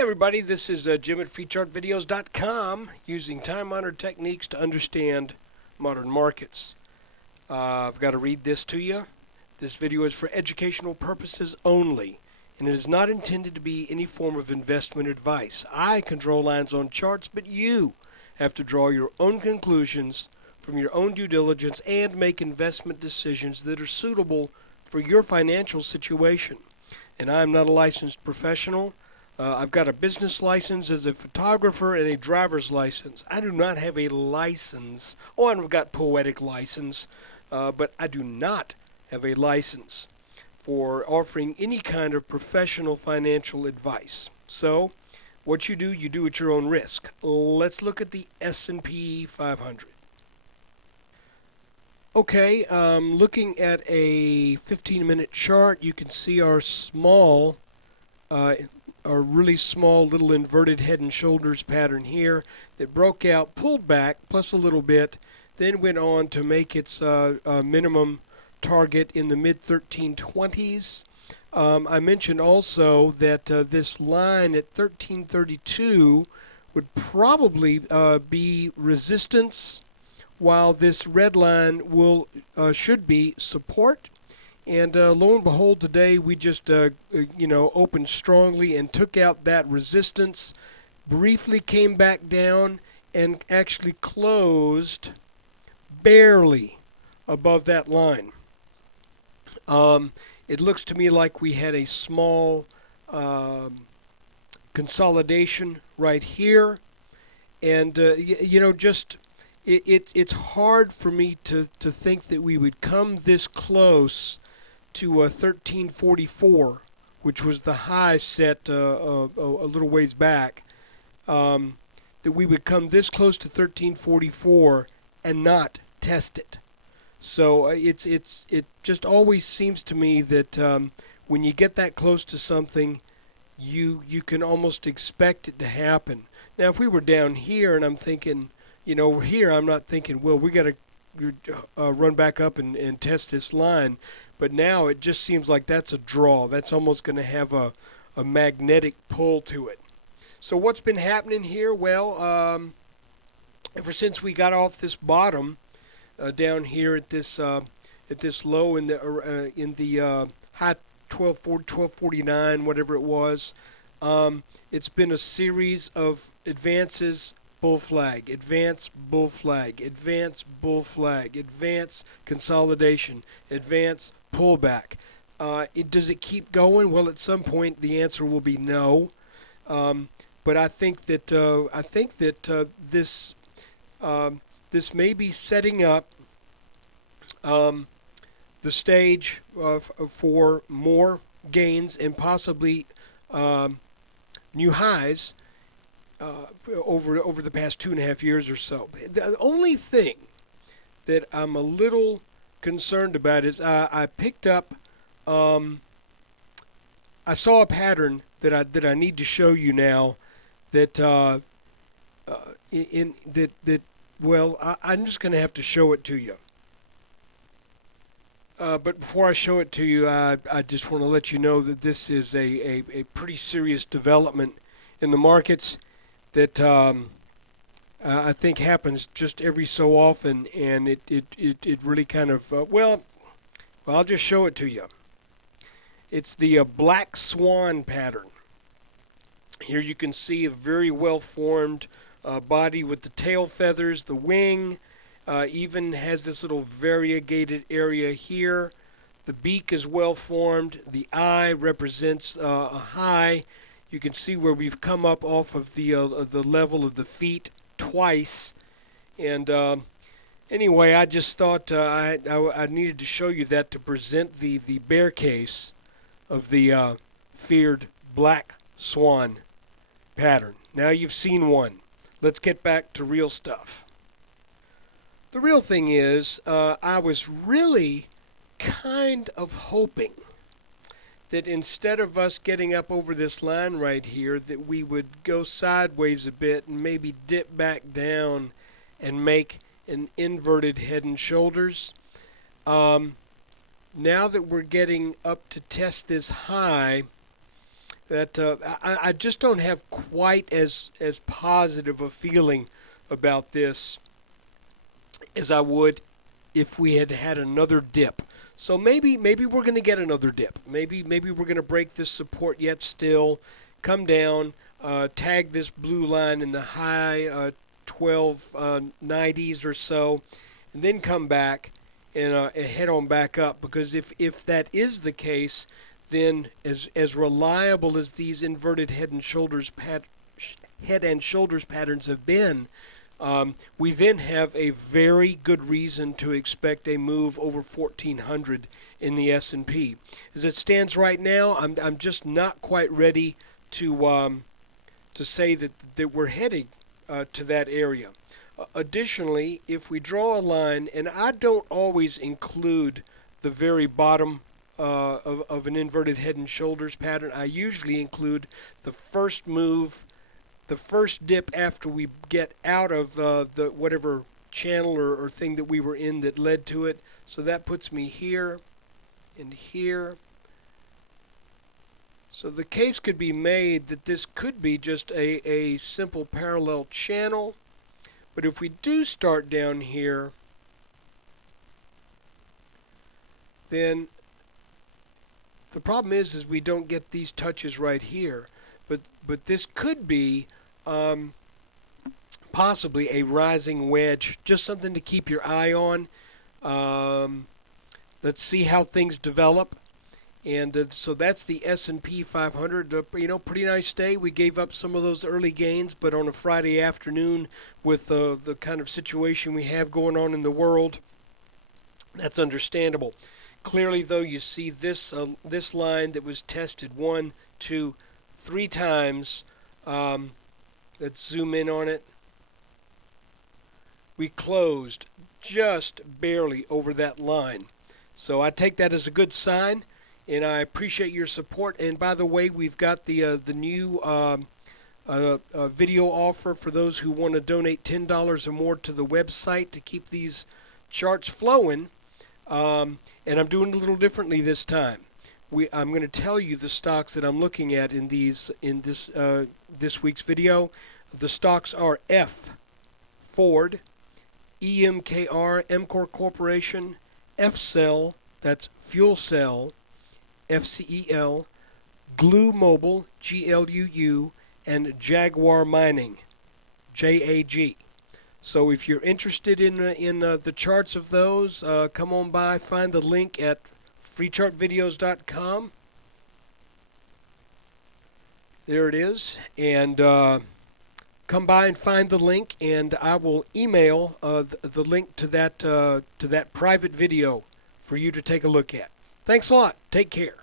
Hey everybody, this is Jim at FreeChartVideos.com using time-honored techniques to understand modern markets. I've got to read this to you. This video is for educational purposes only, and it is not intended to be any form of investment advice. I control lines on charts, but you have to draw your own conclusions from your own due diligence and make investment decisions that are suitable for your financial situation. And I'm not a licensed professional. I've got a business license as a photographer and a driver's license. I do not have a license. Oh, and I've got poetic license, but I do not have a license for offering any kind of professional financial advice. So, what you do at your own risk. Let's look at the S&P 500. Okay, looking at a 15-minute chart, you can see our really small little inverted head and shoulders pattern here that broke out, pulled back plus a little bit, then went on to make its minimum target in the mid 1320s. I mentioned also that this line at 1332 would probably be resistance, while this red line should be support. And lo and behold, today we just opened strongly and took out that resistance, briefly came back down, and actually closed barely above that line. It looks to me like we had a small consolidation right here, and it's hard for me to think that we would come this close to 1344, which was the high set a little ways back, that we would come this close to 1344 and not test it. So it just always seems to me that when you get that close to something, you can almost expect it to happen. Now, if we were down here and I'm thinking, over here, I'm not thinking, well, we got to run back up and test this line. But now it just seems like that's a draw. That's almost going to have a magnetic pull to it. So what's been happening here? Well, ever since we got off this bottom down here at this low in the high 1249, whatever it was, it's been a series of advances. Bull flag, advance, bull flag, advance, bull flag, advance, consolidation, advance, pullback. Does it keep going? Well, at some point the answer will be no. But I think that this may be setting up the stage for more gains and possibly new highs over the past 2.5 years or so. The only thing that I'm a little concerned about is I picked up, I saw a pattern that I need to show you now. I'm just going to have to show it to you. But before I show it to you, I just want to let you know that this is a pretty serious development in the markets that I think happens just every so often, and it really kind of, well, I'll just show it to you. It's the black swan pattern. Here you can see a very well-formed body with the tail feathers, the wing, even has this little variegated area here. The beak is well-formed. The eye represents a high. You can see where we've come up off of the level of the feet twice, and anyway, I just thought I needed to show you that to present the bear case of the feared black swan pattern. Now you've seen one. Let's get back to real stuff. The real thing is, I was really kind of hoping that instead of us getting up over this line right here, that we would go sideways a bit and maybe dip back down and make an inverted head and shoulders. Now that we're getting up to test this high, that I just don't have quite as positive a feeling about this as I would if we had had another dip. So maybe we're going to get another dip. Maybe we're going to break this support yet still, come down, tag this blue line in the high 1290s or so, and then come back and head on back up. Because if that is the case, then as reliable as these inverted head and shoulders patterns have been, we then have a very good reason to expect a move over 1400 in the S&P. As it stands right now, I'm just not quite ready to say that we're heading to that area. Additionally, if we draw a line, and I don't always include the very bottom of an inverted head and shoulders pattern, I usually include the first move, the first dip after we get out of the whatever channel or thing that we were in that led to it. So that puts me here and here. So the case could be made that this could be just a simple parallel channel. But if we do start down here, then the problem is we don't get these touches right here. But this could be possibly a rising wedge, just something to keep your eye on. Let's see how things develop. And so that's the S&P 500. Pretty nice day. We gave up some of those early gains, but on a Friday afternoon with the kind of situation we have going on in the world, that's understandable. Clearly, though, you see this this line that was tested 1, 2, 3 times. Let's zoom in on it. We closed just barely over that line. So I take that as a good sign, and I appreciate your support. And by the way, we've got the new video offer for those who want to donate $10 or more to the website to keep these charts flowing. And I'm doing it a little differently this time. I'm going to tell you the stocks that I'm looking at in this week's video. The stocks are F, Ford, EMKR, EMCOR Corporation, FCell, that's Fuel Cell, FCEL, Glue Mobile, GLUU, and Jaguar Mining, JAG. So if you're interested in the charts of those, come on by, find the link at freechartvideos.com. There it is, and come by and find the link, and I will email the link to that private video for you to take a look at. Thanks a lot. Take care.